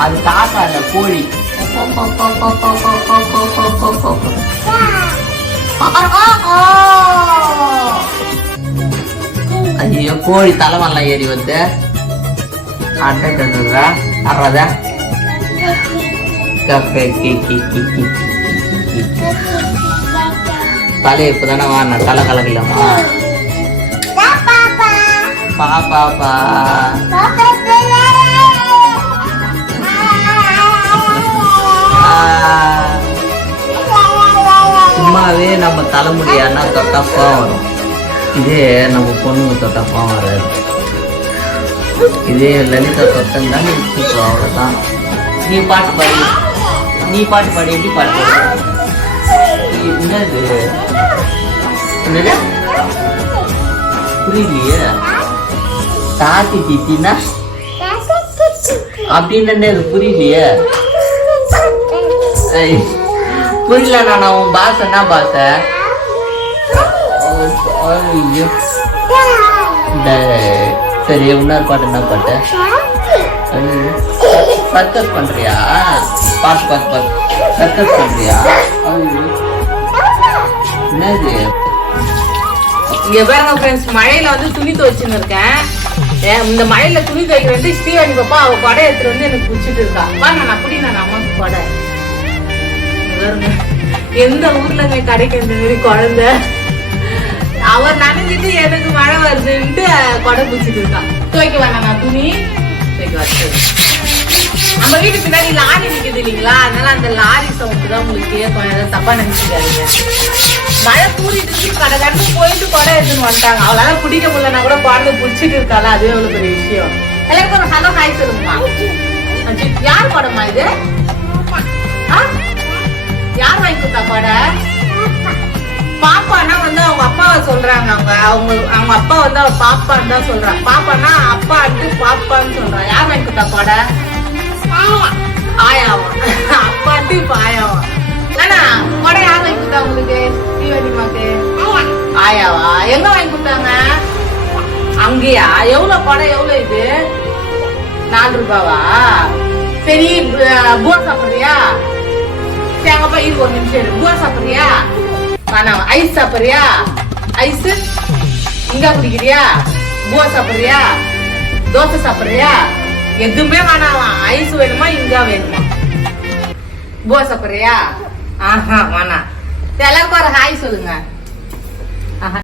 அது காக்கா இல்ல கோழி. ஐயோ கோழி தலைமல்லாம் ஏறி வந்து அட்டா அறதா கப்பே கி கி கி கி தலை இப்பதானே வாண்ண தலை கலக்கலாமா பா பா சும்மாவே நம்ம தலைமுடியானா தொட்டா கோவம் வரும். இதே நம்ம பொண்ணுங்க தொட்டா வராது. இதே லலிதா தொட்டம் தான் இப்போ அவ்வளோதான் நீ பாட்டு பாடி. நீ பாட்டு பாடி எப்படி பாட்டு பாடு? நீ என்னது? என்னது? புரியலையே. தாத்தி தீத்தினா அப்படின்னு என்னது புரியலையே. புரியல நான் உன் பாச என்ன பாச ஐயோ சரி இன்னொரு பாட்டு என்ன பாட்டு? சர்க்கஸ் பண்றியா? பாட்டு பாட்டு பாட்டு. சர்க்கஸ் பண்றியா? என்னது? இங்கே பாருங்க ஃப்ரெண்ட்ஸ் மழையில் வந்து துணி துவைச்சுன்னு இருக்கேன் ஏன் இந்த மழையில துணி துவைக்கிற வந்து ஸ்ரீவாணி பாப்பா அவ கொடை எடுத்துட்டு வந்து எனக்கு பிடிச்சிட்டு இருக்கா. நான் அப்படி நான் அம்மாவுக்கு கொடை. பாருங்க. எந்த ஊர்லங்க கிடைக்கும் இந்த மாதிரி குழந்தை? அவர் நனைஞ்சிட்டு எனக்கு மழை வருதுன்ட்டு கொடை பிடிச்சிட்டு இருக்கா துவைக்க வேணாம் நான் துணி. துவைக்க வச்சு நம்ம வீட்டு பின்னாடி லாரி நிக்குது இல்லைங்களா? அதனால அந்த லாரி சவுண்ட் தான் உங்களுக்கு கேட்கும். ஏதாவது தப்பா நினைச்சுக்காதீங்க. மழை தூரிட்டு இருக்கு. கடை கடந்து போயிட்டு கொடை எடுத்துன்னு வந்துட்டாங்க. அவளால பிடிக்க முடியலன்னா கூட குழந்தை பிடிச்சிட்டு இருக்காளா? அதுவே எவ்வளவு பெரிய விஷயம். எல்லாருக்கும் ஒரு ஹலோ ஹாய் சொல்லுங்கம்மா. யார் படமா இது? ஆ? யார் வாங்கி கொடுத்தா பாட? பாப்பானா வந்து அவங்க அப்பாவை சொல்றாங்க அவங்க. அவங்க அவங்க அப்பா வந்து அவ பாப்பான்னு தான் சொல்றாங்க. பாப்பானா அப்பா அண்டு பாப்பான்னு சொல்றான் யார் வாங்கி கொடுத்தா பாட? ஆயாவா. அப்பா அண்டு இப்ப ஆயாவா. நானா கொடை யார் வாங்கி கொடுத்தா உங்களுக்கு? தீவனிமாக்கு ஆயாவா? எங்க வாங்கி கொடுத்தாங்க? அங்கேயா? எவ்வளவு படம் எவ்வளவு இது? நாலு ரூபாவா? சரி பூவா சாப்பிடுறியா? தேங்காய் இரு ஒரு நிமிஷம் இரு பூவா சாப்பிடுறியா வேணாம் ஐஸ் சாப்பிடுறியா ஐஸ் இங்க குடிக்கிறியா பூவா சாப்பிடுறியா தோசை சாப்பிடுறியா எதுவுமே வேணாமா ஐஸ் வேணுமா இங்க வேணுமா பூவா சாப்பிடுறியா ஆஹா வேணாம் எல்லாருக்கும் ஒரு ஹாய் சொல்லுங்க